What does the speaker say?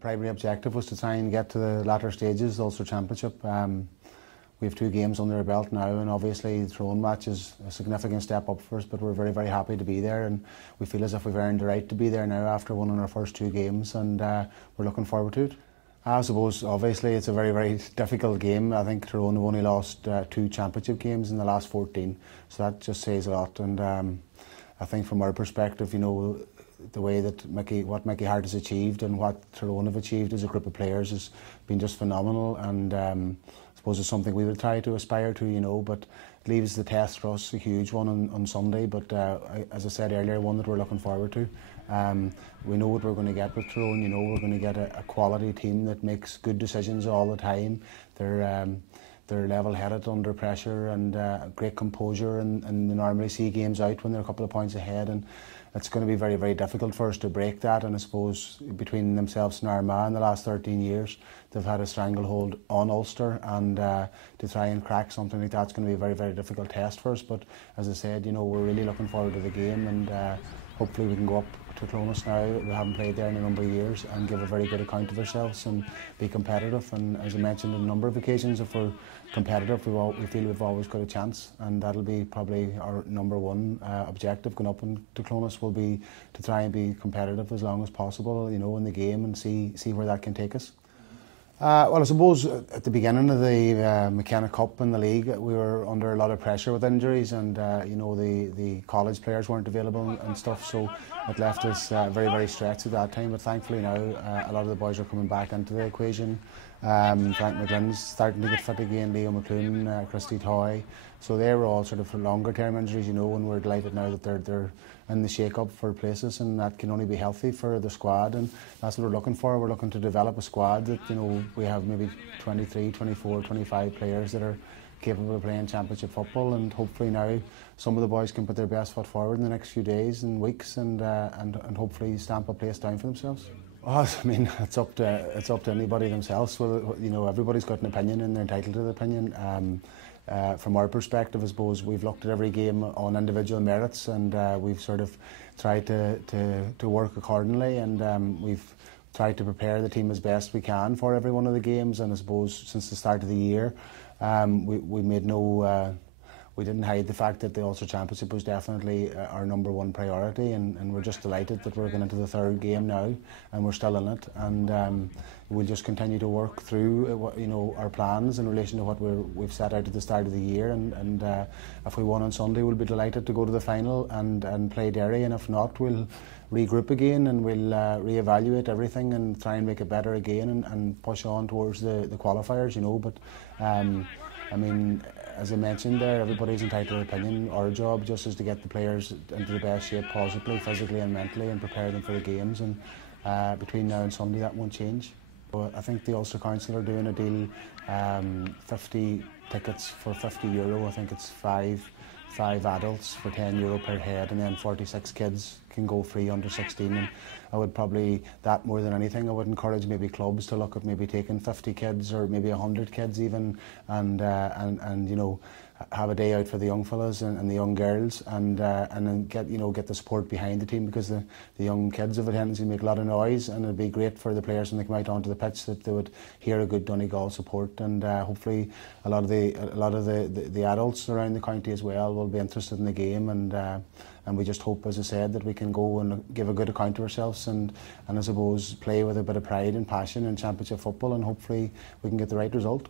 primary objective was to try and get to the latter stages of the Ulster Championship. We have 2 games under our belt now, and obviously the Tyrone match is a significant step up for us, but we're very, very happy to be there, and we feel as if we've earned the right to be there now after winning our first 2 games, and we're looking forward to it. I suppose obviously it's a very, very difficult game. I think Tyrone have only lost 2 championship games in the last 14, so that just says a lot. And I think from our perspective, you know, the way that what Mickey Hart has achieved and what Tyrone have achieved as a group of players has been just phenomenal, and I suppose it's something we would try to aspire to, you know, but it leaves the test for us, a huge one on Sunday, but as I said earlier, one that we're looking forward to. We know what we're going to get with Tyrone. You know, we're going to get a quality team that makes good decisions all the time. They're level-headed under pressure, and great composure, and they normally see games out when they're a couple of points ahead, and it's going to be very, very difficult for us to break that. And I suppose between themselves and Armagh in the last 13 years, they've had a stranglehold on Ulster, and to try and crack something like that's going to be a very, very difficult test for us. But as I said, you know, we're really looking forward to the game, and hopefully we can go up to Clonus now. We haven't played there in a number of years, and give a very good account of ourselves and be competitive. And as I mentioned on a number of occasions, if we're competitive, we feel we've always got a chance, and that'll be probably our number one objective going up into Clonus, will be to try and be competitive as long as possible, you know, in the game, and see where that can take us. Well, I suppose at the beginning of the McKenna Cup in the league, we were under a lot of pressure with injuries, and you know, the college players weren't available and stuff, so it left us very, very stretched at that time. But thankfully now a lot of the boys are coming back into the equation. Frank McGuinness starting to get fit again, Leo McLoone, Christy Toy. So they were all sort of longer term injuries, you know, and we're delighted now that they're in the shake-up for places, and that can only be healthy for the squad, and that's what we're looking for. We're looking to develop a squad that, you know, we have maybe 23, 24, 25 players that are capable of playing championship football, and hopefully now some of the boys can put their best foot forward in the next few days and weeks, and hopefully stamp a place down for themselves. Oh, I mean, it's up to anybody themselves. Well, you know, everybody's got an opinion, and they're entitled to the opinion. From our perspective, I suppose we've looked at every game on individual merits, and we've sort of tried to work accordingly, and we've tried to prepare the team as best we can for every one of the games. And I suppose since the start of the year, we made no. We didn't hide the fact that the Ulster Championship was definitely our number one priority, and we're just delighted that we're going into the 3rd game now, and we're still in it, and we'll just continue to work through you know, our plans in relation to what we've set out at the start of the year, and if we won on Sunday, we'll be delighted to go to the final and play Derry, and if not, we'll regroup again, and we'll re-evaluate everything and try and make it better again, and push on towards the qualifiers, you know. But I mean, as I mentioned there, everybody's entitled to an opinion. Our job just is to get the players into the best shape possibly, physically and mentally, and prepare them for the games, and between now and Sunday that won't change. But I think the Ulster Council are doing a deal, 50 tickets for €50. I think it's five adults for €10 per head, and then 46 kids can go free under 16. And I would probably, that more than anything, I would encourage maybe clubs to look at maybe taking 50 kids or maybe 100 kids even, and you know, have a day out for the young fellas and the young girls, and then get the support behind the team, because the young kids have a tendency to make a lot of noise, and it'd be great for the players when they come out onto the pitch that they would hear a good Donegal support, and hopefully a lot of the adults around the county as well will be interested in the game, and we just hope, as I said, that we can go and give a good account of ourselves, and I suppose play with a bit of pride and passion in championship football, and hopefully we can get the right result.